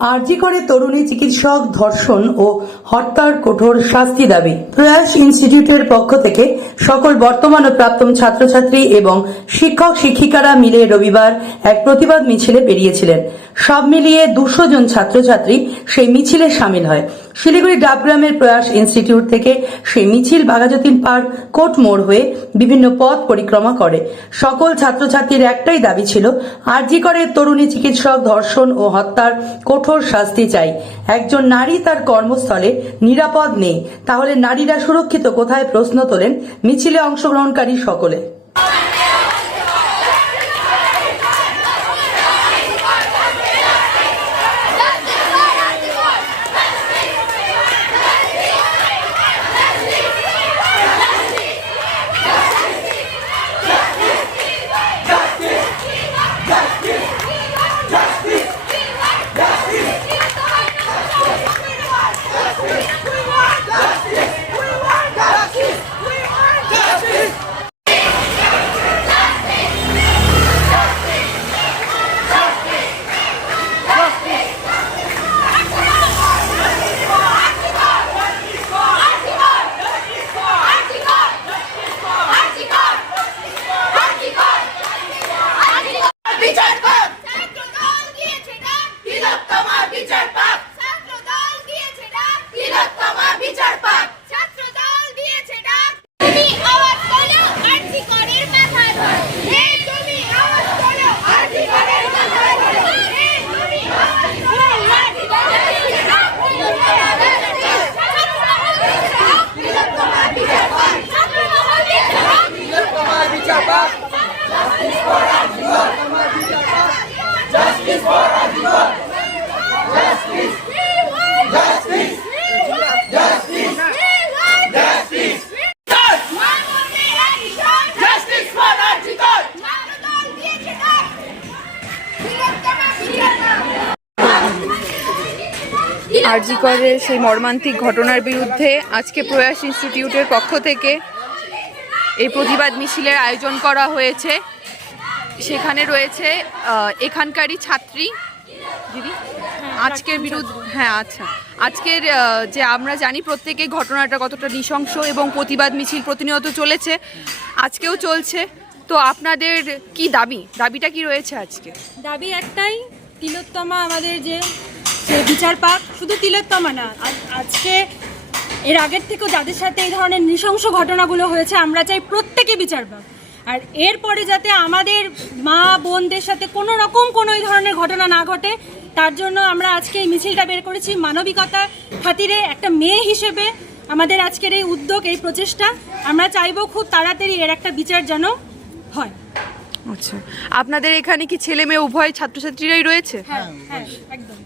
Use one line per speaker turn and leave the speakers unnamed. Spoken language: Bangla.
আরজি করে তরুণী চিকিৎসক ধর্ষণ ও হত্যার কঠোর শাস্তি দাবি। প্রয়াস ইনস্টিটিউটের পক্ষ থেকে সকল বর্তমান ও প্রাক্তন ছাত্রছাত্রী এবং শিক্ষক শিক্ষিকারা মিলে রবিবার এক প্রতিবাদ মিছিলে বেরিয়েছিলেন। সব মিলিয়ে দুশো জন ছাত্রছাত্রী সেই মিছিলে সামিল হয়। শিলিগুড়ি ডাবগ্রামের প্রয়াস ইনস্টিটিউট থেকে সেই মিছিল বাঘাযতীন পার্ক কোট মোড় হয়ে বিভিন্ন পথ পরিক্রমা করে। সকল ছাত্রছাত্রীর একটাই দাবি ছিল, আরজি করে তরুণী চিকিৎসক ধর্ষণ ও হত্যার কঠোর শাস্তি চাই। একজন নারী তার কর্মস্থলে নিরাপদ নেই। তাহলে নারীরা সুরক্ষিত কোথায় প্রশ্ন তোলেন মিছিলে অংশগ্রহণকারী সকলে।
বিচার আরজি
করে সেই মর্মান্তিক ঘটনার বিরুদ্ধে আজকে প্রয়াস ইনস্টিটিউটের পক্ষ থেকে এই প্রতিবাদ মিছিলের আয়োজন করা হয়েছে। সেখানে রয়েছে এখানকারই ছাত্রী। দিদি? আজকের বিরুদ্ধে হ্যাঁ আচ্ছা। আজকের যে আমরা জানি প্রত্যেকে ঘটনাটা কতটা নৃশংস এবং প্রতিবাদ মিছিল প্রতিনিয়ত চলেছে আজকেও চলছে। তো আপনাদের কি দাবি? দাবিটা কি রয়েছে আজকে?
দাবি একটাই তিলোত্তমা আমাদের যে বিচার পাক শুধু তিলোত্তমা না আজ- আজকে এর আগের থেকেও যাদের সাথে এই ধরনের নৃশংস ঘটনাগুলো হয়েছে আমরা চাই প্রত্যেকে বিচার পাক। আর এরপরে যাতে আমাদের মা বোনদের সাথে কোনো রকম কোনো এই ধরনের ঘটনা না ঘটে তার জন্য আমরা আজকে এই মিছিলটা বের করেছি মানবিকতা খাতিরে একটা মেয়ে হিসেবে আমাদের আজকের এই উদ্যোগ এই প্রচেষ্টা। আমরা চাইব খুব তাড়াতাড়ি এর একটা বিচার যেন হয়।
আচ্ছা। আপনাদের এখানে কি ছেলে মেয়ে উভয় ছাত্রছাত্রীরাই রয়েছে?
হ্যাঁ হ্যাঁ একদম।